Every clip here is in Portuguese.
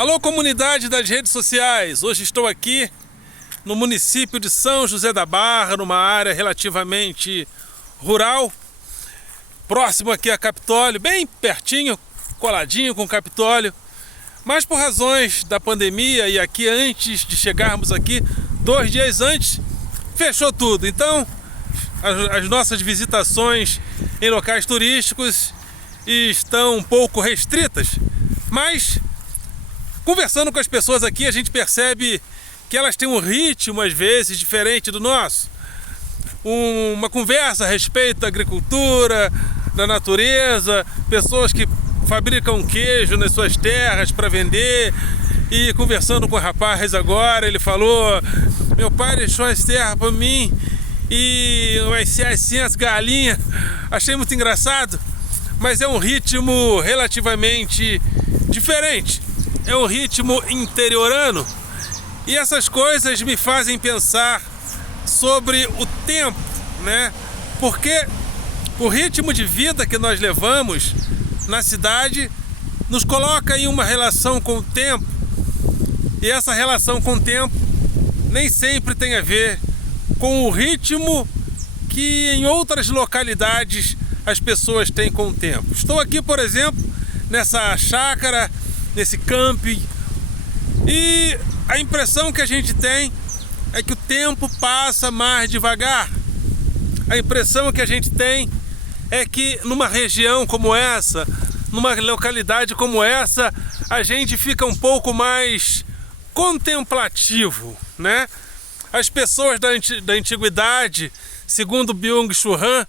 Alô, comunidade das redes sociais! Hoje estou aqui no município de São José da Barra, numa área relativamente rural, próximo aqui a Capitólio, bem pertinho, coladinho com Capitólio. Mas por razões da pandemia e aqui antes de chegarmos aqui, 2 dias antes, fechou tudo. Então, as nossas visitações em locais turísticos estão um pouco restritas, mas conversando com as pessoas aqui, a gente percebe que elas têm um ritmo, às vezes, diferente do nosso. Uma conversa a respeito da agricultura, da natureza, pessoas que fabricam queijo nas suas terras para vender. E conversando com o rapaz agora, ele falou: meu pai deixou as terras para mim e as galinhas. Achei muito engraçado, mas é um ritmo relativamente diferente. É um ritmo interiorano, e essas coisas me fazem pensar sobre o tempo, né? Porque o ritmo de vida que nós levamos na cidade nos coloca em uma relação com o tempo, e essa relação com o tempo nem sempre tem a ver com o ritmo que em outras localidades as pessoas têm com o tempo. Estou aqui, por exemplo, nessa chácara, nesse camping, e a impressão que a gente tem é que o tempo passa mais devagar. A impressão que a gente tem é que numa região como essa, numa localidade como essa, a gente fica um pouco mais contemplativo, né? As pessoas da antiguidade, segundo Byung-Chul Han,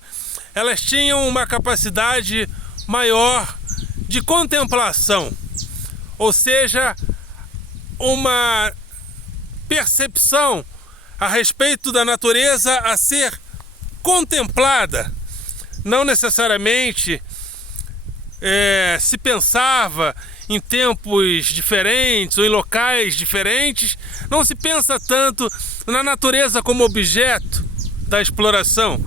elas tinham uma capacidade maior de contemplação, ou seja, uma percepção a respeito da natureza a ser contemplada. Não necessariamente se pensava em tempos diferentes ou em locais diferentes, não se pensa tanto na natureza como objeto da exploração,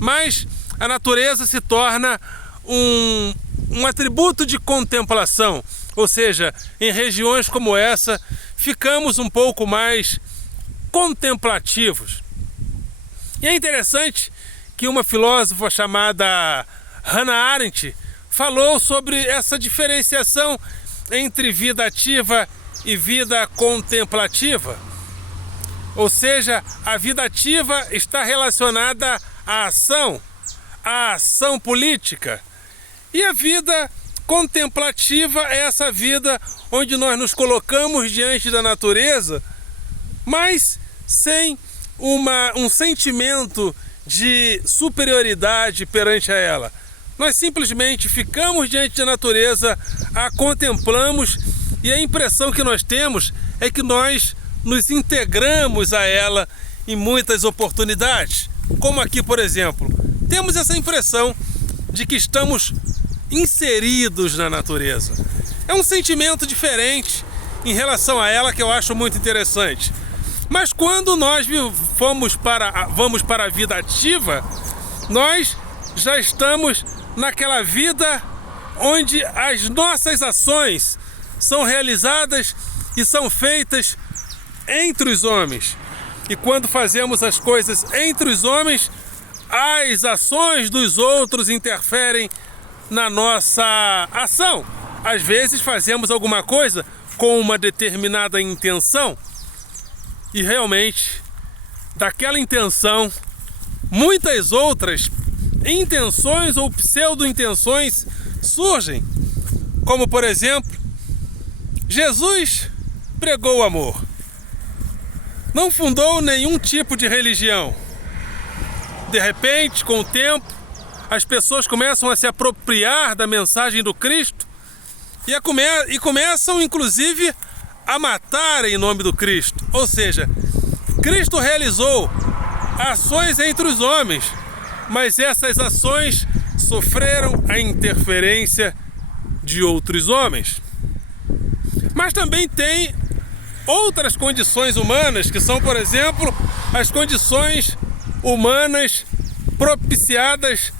mas a natureza se torna um atributo de contemplação. Ou seja, em regiões como essa, ficamos um pouco mais contemplativos. E é interessante que uma filósofa chamada Hannah Arendt falou sobre essa diferenciação entre vida ativa e vida contemplativa. Ou seja, a vida ativa está relacionada à ação política. E a vida contemplativa é essa vida onde nós nos colocamos diante da natureza, mas sem um sentimento de superioridade perante a ela. Nós simplesmente ficamos diante da natureza, a contemplamos, e a impressão que nós temos é que nós nos integramos a ela em muitas oportunidades. Como aqui, por exemplo, temos essa impressão de que estamos inseridos na natureza. É um sentimento diferente em relação a ela que eu acho muito interessante. Mas quando nós vamos para a vida ativa, nós já estamos naquela vida onde as nossas ações são realizadas e são feitas entre os homens. E quando fazemos as coisas entre os homens, as ações dos outros interferem na nossa ação. Às vezes fazemos alguma coisa com uma determinada intenção, e realmente daquela intenção muitas outras intenções ou pseudo-intenções surgem. Como, por exemplo, Jesus pregou o amor, não fundou nenhum tipo de religião. De repente, com o tempo, as pessoas começam a se apropriar da mensagem do Cristo e começam, inclusive, a matar em nome do Cristo. Ou seja, Cristo realizou ações entre os homens, mas essas ações sofreram a interferência de outros homens. Mas também tem outras condições humanas, que são, por exemplo, as condições humanas propiciadas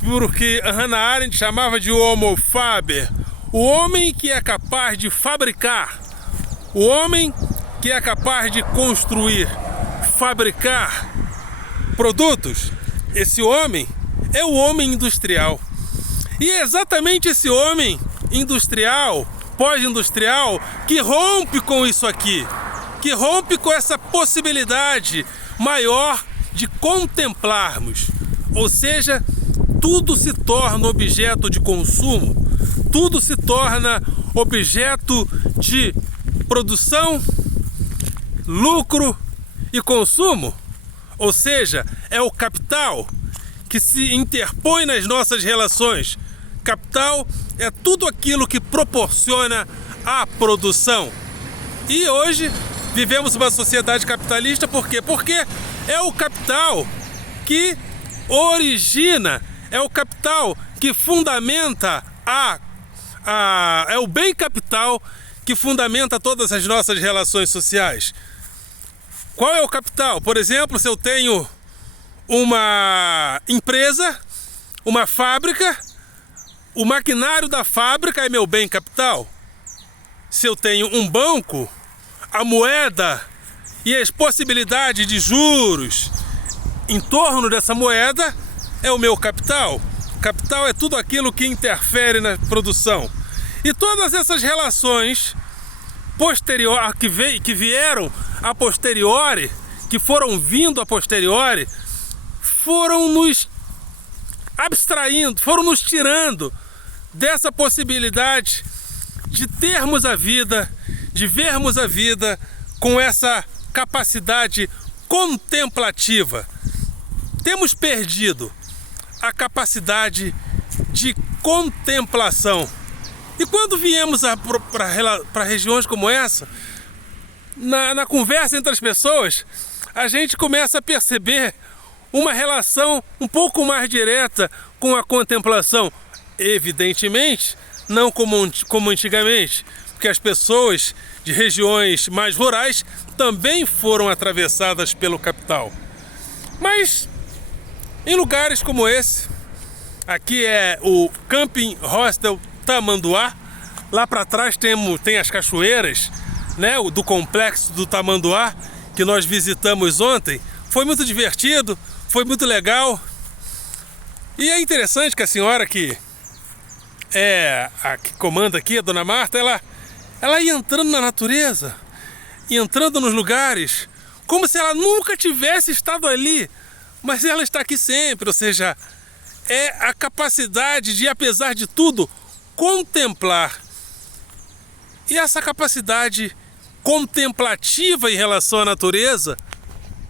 por que Hannah Arendt chamava de Homo faber, O homem que é capaz de fabricar, o homem que é capaz de construir, fabricar produtos, esse homem é o homem industrial. E é exatamente esse homem industrial, pós-industrial, que rompe com isso aqui, que rompe com essa possibilidade maior de contemplarmos. Ou seja, tudo se torna objeto de consumo, tudo se torna objeto de produção, lucro e consumo. Ou seja, é o capital que se interpõe nas nossas relações. Capital é tudo aquilo que proporciona a produção. E hoje vivemos uma sociedade capitalista, por quê? Porque é o capital que origina, é o capital que fundamenta é o bem capital que fundamenta todas as nossas relações sociais. Qual é o capital? Por exemplo, se eu tenho uma empresa, uma fábrica, o maquinário da fábrica é meu bem capital. Se eu tenho um banco, a moeda e as possibilidades de juros em torno dessa moeda é o meu capital. Capital é tudo aquilo que interfere na produção. E todas essas relações que vieram a posteriori, que foram vindo a posteriori, foram nos abstraindo, foram nos tirando dessa possibilidade de termos a vida, de vermos a vida com essa capacidade contemplativa. Temos perdido a capacidade de contemplação. E quando viemos para regiões como essa, na conversa entre as pessoas, a gente começa a perceber uma relação um pouco mais direta com a contemplação. Evidentemente, não como antigamente, porque as pessoas de regiões mais rurais também foram atravessadas pelo capital. Mas em lugares como esse, aqui é o Camping Hostel Tamanduá, lá para trás tem as cachoeiras, né, do complexo do Tamanduá, que nós visitamos ontem. Foi muito divertido, foi muito legal. E é interessante que a senhora que comanda aqui, a dona Marta, ela ia entrando na natureza, ia entrando nos lugares, como se ela nunca tivesse estado ali, mas ela está aqui sempre. Ou seja, é a capacidade de, apesar de tudo, contemplar. E essa capacidade contemplativa em relação à natureza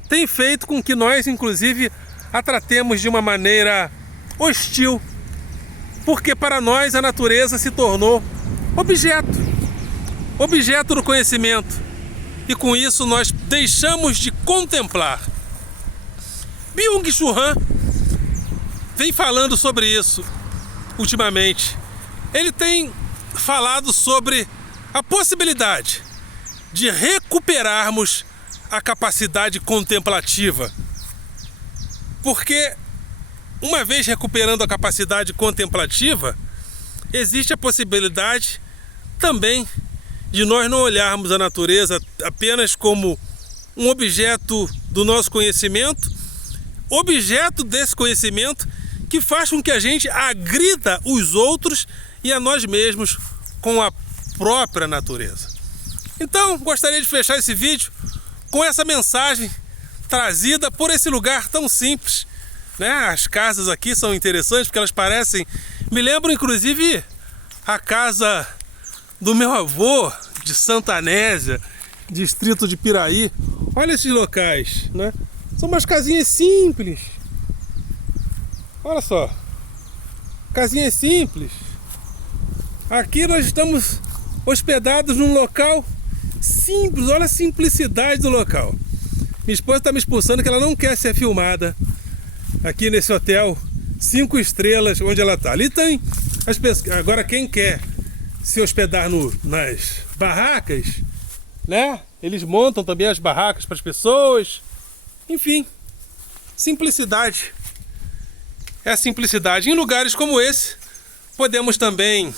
tem feito com que nós, inclusive, a tratemos de uma maneira hostil, porque para nós a natureza se tornou objeto do conhecimento, e com isso nós deixamos de contemplar. Byung-Chul Han vem falando sobre isso ultimamente. Ele tem falado sobre a possibilidade de recuperarmos a capacidade contemplativa, porque uma vez recuperando a capacidade contemplativa, existe a possibilidade também de nós não olharmos a natureza apenas como um objeto do nosso conhecimento, objeto desse conhecimento que faz com que a gente agrida os outros e a nós mesmos com a própria natureza. Então, gostaria de fechar esse vídeo com essa mensagem trazida por esse lugar tão simples, né? As casas aqui são interessantes porque elas me lembram inclusive a casa do meu avô de Santa Anésia, distrito de Piraí. Olha esses locais, né? São umas casinhas simples. Olha só, casinhas simples. Aqui nós estamos hospedados num local simples. Olha a simplicidade do local. Minha esposa está me expulsando que ela não quer ser filmada aqui nesse hotel 5 estrelas onde ela está. Ali tem as pessoas. Agora quem quer se hospedar nas barracas, né? Eles montam também as barracas para as pessoas. Enfim, simplicidade. É a simplicidade. Em lugares como esse, podemos também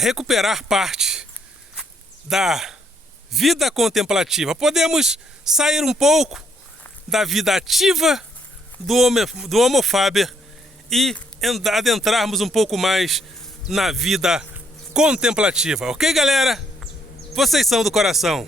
recuperar parte da vida contemplativa. Podemos sair um pouco da vida ativa do Homo faber e adentrarmos um pouco mais na vida contemplativa. Ok, galera? Vocês são do coração.